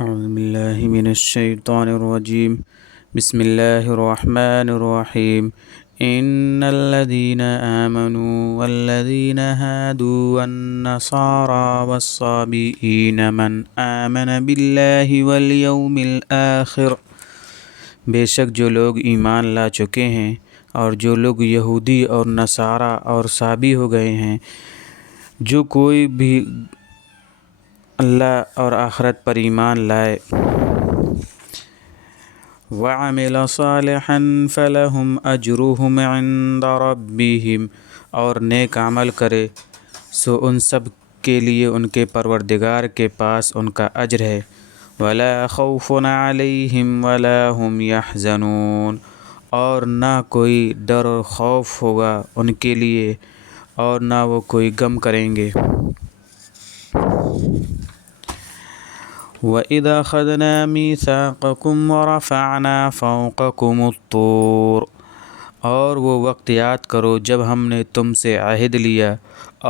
أعوذ بالله من الشيطان الرجيم. بسم الله الرحمن الرحيم. إن الذين آمنوا والذين هادوا والنصارى والصابئين من آمن بالله واليوم الآخر، بے شک جو لوگ ایمان لا چکے ہیں اور جو لوگ یہودی اور نصارہ اور صابی ہو گئے ہیں، جو کوئی بھی اللہ اور آخرت پر ایمان لائے، وَعَمِلَ صَالِحًا فَلَهُمْ أَجْرُهُمْ عِنْدَ رَبِّهِمْ، اور نیک عمل کرے سو ان سب کے لیے ان کے پروردگار کے پاس ان کا اجر ہے۔ وَلَا خَوْفٌ عَلَيْهِمْ وَلَا هُمْ يَحْزَنُونَ، اور نہ کوئی ڈر اور خوف ہوگا ان کے لیے اور نہ وہ کوئی غم کریں گے۔ وَإِذَا أَخَذْنَا مِيثَاقَكُمْ وَرَفَعْنَا فَوْقَكُمُ الطُّورَ، اور وہ وقت یاد کرو جب ہم نے تم سے عہد لیا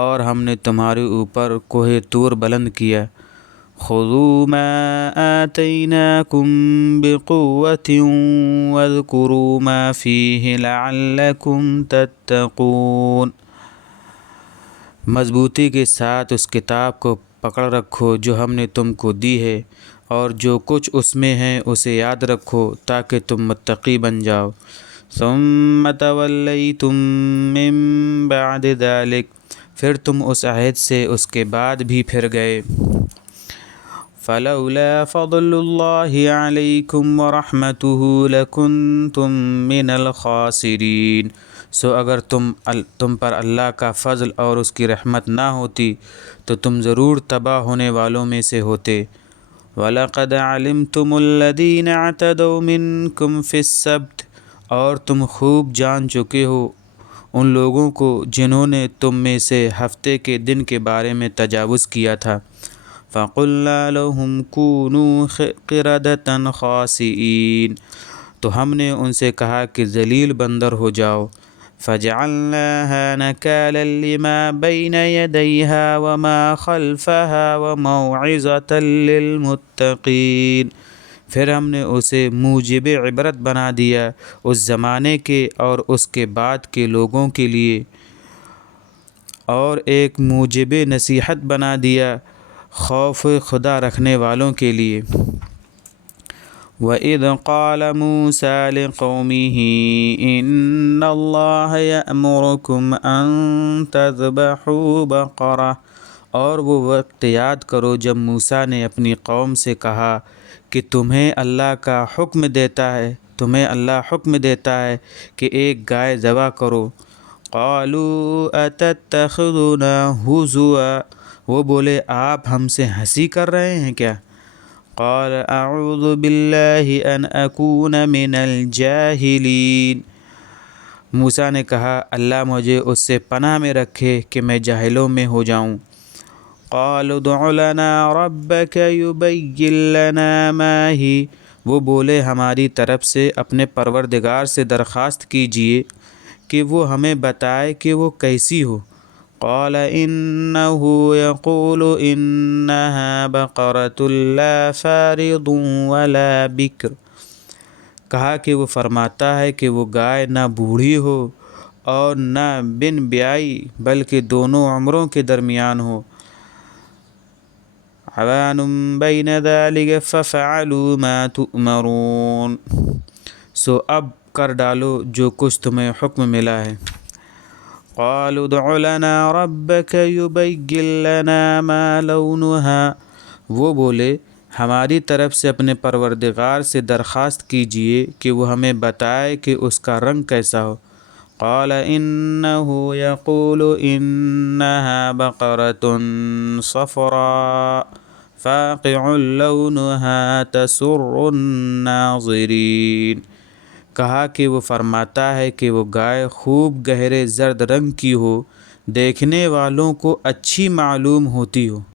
اور ہم نے تمہارے اوپر کوہ طور بلند کیا۔ خُذُوا مَا آتَيْنَاكُمْ بِقُوَّةٍ وَاذْكُرُوا مَا فِيهِ لَعَلَّكُمْ تَتَّقُونَ، مضبوطی کے ساتھ اس کتاب کو پکڑ رکھو جو ہم نے تم کو دی ہے، اور جو کچھ اس میں ہے اسے یاد رکھو تاکہ تم متقی بن جاؤ۔ ثُمَّ تَوَلَّيْتُم مِّن بَعْدِ ذَلِكَ، پھر تم اس عہد سے اس کے بعد بھی پھر گئے۔ فَلَوْلَا فَضْلُ اللَّهِ عَلَيْكُمْ وَرَحْمَتُهُ لَكُنْتُم مِّنَ الْخَاسِرِينَ، سو اگر تم پر اللہ کا فضل اور اس کی رحمت نہ ہوتی تو تم ضرور تباہ ہونے والوں میں سے ہوتے۔ وَلَقَدْ عَلِمْتُمُ الَّذِينَ اعْتَدَوْا مِنْكُمْ فِي السَّبْتِ، اور تم خوب جان چکے ہو ان لوگوں کو جنہوں نے تم میں سے ہفتے کے دن کے بارے میں تجاوز کیا تھا۔ فَقُلْنَا لَهُمْ كُونُوا قِرَدَةً خَاسِئِينَ، تو ہم نے ان سے کہا کہ ذلیل بندر ہو جاؤ۔ فَجَعَلْنَاهَا نَكَالًا لِمَا بَيْنَ يَدَيْهَا وَمَا خَلْفَهَا وَمَوْعِظَةً لِلْمُتَّقِينَ، پھر ہم نے اسے موجب عبرت بنا دیا اس زمانے کے اور اس کے بعد کے لوگوں کے لیے، اور ایک موجب نصیحت بنا دیا خوف خدا رکھنے والوں کے لیے۔ وَإِذْ قَالَ مُوسَىٰ لِقَوْمِهِ إِنَّ اللَّهَ يَأْمُرُكُمْ أَن تَذْبَحُوا بَقَرَةً، اور وہ وقت یاد کرو جب موسیٰ نے اپنی قوم سے کہا کہ تمہیں اللہ حکم دیتا ہے کہ ایک گائے ذبح کرو۔ قَالُوا أَتَتَّخِذُنَا هُزُوًا، وہ بولے آپ ہم سے ہنسی کر رہے ہیں کیا؟ قال اعوذ باللہ ان اکون من الجاہلین، موسیٰ نے کہا اللہ مجھے اس سے پناہ میں رکھے کہ میں جاہلوں میں ہو جاؤں۔ قالوا ادع لنا ربک یبین لنا ما ہی، وہ بولے ہماری طرف سے اپنے پروردگار سے درخواست کیجئے کہ وہ ہمیں بتائے کہ وہ کیسی ہو۔ قال انه يقول انها بقرة لا فارض ولا بکر، کہا کہ وہ فرماتا ہے کہ وہ گائے نہ بوڑھی ہو اور نہ بن بیائی بلکہ دونوں عمروں کے درمیان ہو۔ عوان بین ذلک ففعلوا ما تؤمرون، سو اب کر ڈالو جو کچھ تمہیں حکم ملا ہے۔ قالوا ادع لنا ربك يبين لنا ما لونها، وہ بولے ہماری طرف سے اپنے پروردگار سے درخواست کیجئے کہ وہ ہمیں بتائے کہ اس کا رنگ کیسا ہو۔ قال انه يقول انها بقرة صفراء فاقع لونها تسر الناظرین، کہا کہ وہ فرماتا ہے کہ وہ گائے خوب گہرے زرد رنگ کی ہو، دیکھنے والوں کو اچھی معلوم ہوتی ہو۔